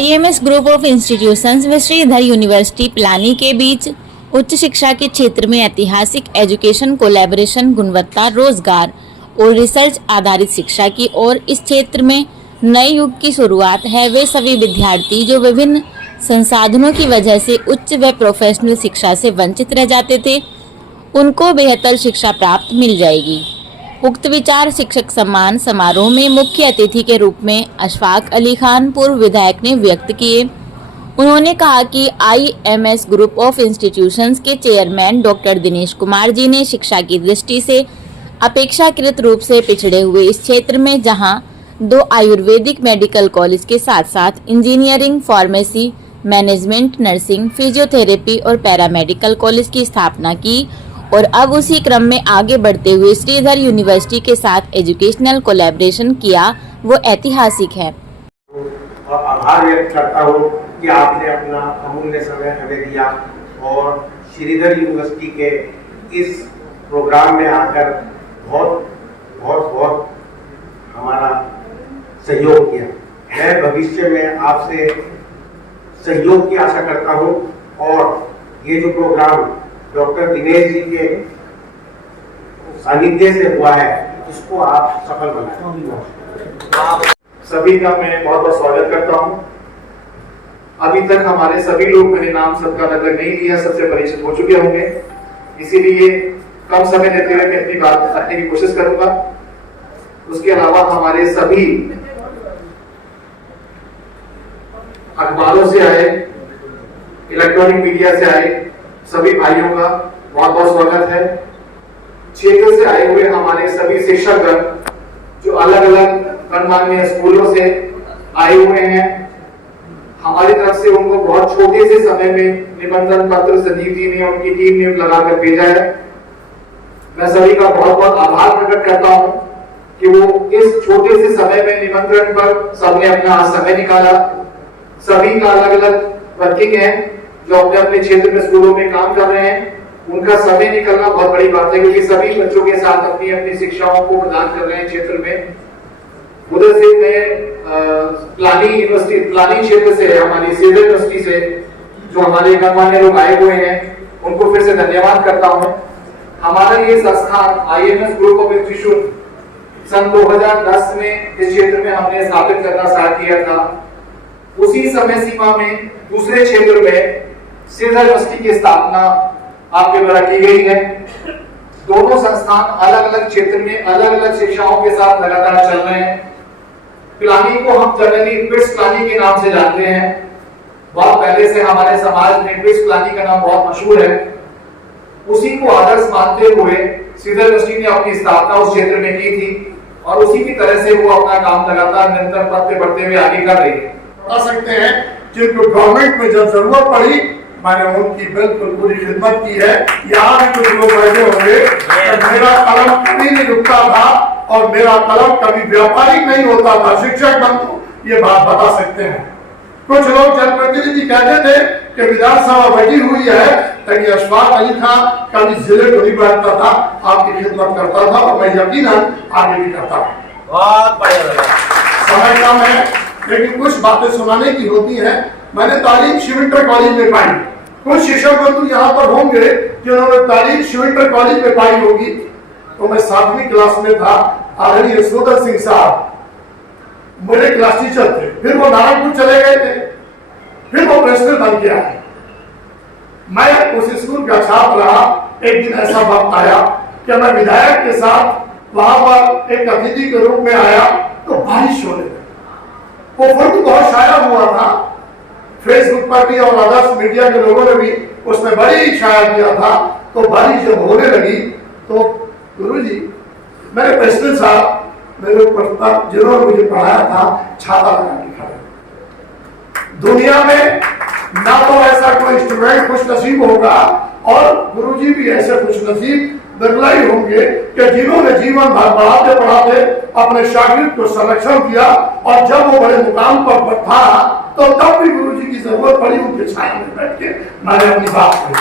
IMS group of institutions व Shridhar university Pilani के बीच उच्च शिक्षा के क्षेत्र में ऐतिहासिक एजुकेशन कोलैबोरेशन, गुणवत्ता, रोजगार और रिसर्च आधारित शिक्षा की ओर इस क्षेत्र में नए युग की शुरुआत है। वे सभी विद्यार्थी जो विभिन्न संसाधनों की वजह से उच्च व प्रोफेशनल शिक्षा से वंचित रह जाते थे, उनको बेहतर शिक्षा प्राप्त मिल जाएगी। उक्त विचार शिक्षक सम्मान समारोह में मुख्य अतिथि के रूप में अशफाक अली खान पूर्व विधायक ने व्यक्त किए। उन्होंने कहा कि IMS ग्रुप ऑफ इंस्टीट्यूशंस के चेयरमैन डॉक्टर दिनेश कुमार जी ने शिक्षा की दृष्टि से अपेक्षाकृत रूप से पिछड़े हुए इस क्षेत्र में जहां 2 आयुर्वेदिक मेडिकल कॉलेज के साथ साथ engineering, pharmacy, management, nursing, physiotherapy और पैरामेडिकल कॉलेज की स्थापना की और अब उसी क्रम में आगे बढ़ते हुए श्रीधर यूनिवर्सिटी के साथ एजुकेशनल कोलैबोरेशन किया, वो ऐतिहासिक है। आभार व्यक्त करता हूँ कि आपने अपना अमूल्य समय हमें दिया और श्रीधर यूनिवर्सिटी के इस प्रोग्राम में आकर बहुत हमारा सहयोग किया। मैं भविष्य में आपसे सहयोग की आशा करता हूँ और ये जो प्रोग्राम डॉक्टर दिनेश जी के सानिध्य से हुआ है, इसको आप सफल बनाएं। सभी का मैं बहुत बहुत स्वागत करता हूं। अभी तक हमारे सभी लोग मेरे नाम सबका लगभग नहीं लिया, सबसे परिचित हो चुके होंगे, इसीलिए कम समय लेते हुए मैं अपनी बात रखने की कोशिश करूंगा। उसके अलावा हमारे सभी अखबारों से आए, इलेक्ट्रॉनिक मीडिया से आए सभी भाइयों का बहुत बहुत स्वागत है। क्षेत्र से आए हुए हमारे सभी शिक्षकगण जो अलग अलग गणमान्य स्कूलों से आए हुए हैं, हमारी तरफ से उनको बहुत छोटे से समय में निमंत्रण पत्र संदीप जी ने उनकी टीम ने लगाकर भेजा है। मैं सभी का बहुत बहुत आभार प्रकट करता हूं कि वो इस छोटे से समय में निमंत्रण पर सबने अपना समय निकाला। सभी का अलग अलग वर्किंग है, जो अपने अपने क्षेत्र में स्कूलों में काम कर रहे हैं, उनका समय निकलना बहुत बड़ी बात है, क्योंकि सभी बच्चों के साथ अपनी अपनी शिक्षाओं को प्रदान कर रहे हैं क्षेत्र में। उधर से मैं पिलानी क्षेत्र से, हमारी श्रीधर यूनिवर्सिटी से जो हमारे गणमान्य लोग आए हुए हैं, उनको फिर से धन्यवाद करता हूं। हमारा ये संस्थान IMS ग्रुप ऑफ इंस्टीट्यूशन सन 2010 में इस क्षेत्र में हमने स्थापित करना स्टार्ट किया था। उसी समय सीमा में दूसरे क्षेत्र में श्रीधर यूनिवर्सिटी की स्थापना आपके द्वारा की गई है। दोनों संस्थान अलग अलग क्षेत्र में अलग अलग शिक्षाओं के साथ लगातार चल रहे हैं। पिलानी को हम जनरली ट्विस्ट पिलानी के नाम से जानते हैं। बहुत पहले से हमारे समाज में ट्विस्ट पिलानी का नाम बहुत मशहूर है। उसी को आदर्श मानते हुए श्रीधर यूनिवर्सिटी ने अपनी स्थापना उस क्षेत्र में की थी और उसी की तरह से वो अपना काम लगातार निरंतर पद पे बढ़ते हुए आगे कर रही है। बता सकते हैं जिनको गवर्नमेंट में जब जरूरत पड़ी, मैंने उनकी बिल्कुल पूरी खिदमत की है। यहाँ भी कुछ लोग बैठे होंगे, मेरा कलम कभी नहीं रुकता था और मेरा कलम कभी व्यापारिक नहीं होता था। शिक्षक बंधु ये बात बता सकते हैं। कुछ लोग जनप्रतिनिधि कहते थे कि विधानसभा बैठी हुई है, लेकिन अशफाक अली खान कभी जिले को नहीं बैठता था, आपकी खिदमत करता था और मैं यकीनन आगे भी करता हूँ। बहुत बढ़िया। समय कम है, लेकिन कुछ बातें सुनाने की होती है। मैंने तालीम शिविंटर कॉलेज में पाई। कुछ शिक्षक बंधु यहाँ पर होंगे जिन्होंने तालीम शिविंटर कॉलेज में पाई होगी। तो मैं 7वीं क्लास में था, आदरणीय सुंदर सिंह साहब मेरे क्लास टीचर थे। फिर वो नारायणपुर चले गए थे, फिर वो प्रिंसिपल बन गया है। मैं उस स्कूल का छात्र रहा। एक दिन ऐसा वक्त आया कि मैं विधायक के साथ वहां पर एक अतिथि के रूप में आया, तो बारिश होने लगी। वो फोटो बहुत शाया हुआ था, फेसबुक पर भी और अदर्स मीडिया के लोगों ने भी उसमें बड़ी छाया किया था। तो बारिश जब होने लगी तो गुरुजी, मेरे प्रिंसिपल साहब मेरे ऊपर जिन्होंने मुझे पढ़ाया था, छाता लगा के खड़े। दुनिया में ना तो ऐसा कोई स्टूडेंट खुश नसीब होगा और गुरुजी भी ऐसे खुश नसीब बिरला ही होंगे कि जिन्होंने जीवन भर पढ़ाते पढ़ाते अपने शागिर्द को संरक्षण किया और जब वो बड़े मुकाम पर था तो तब भी गुरुजी की जरूरत पड़ी, उनके छाया में बैठ के मैंने अपनी बात कही।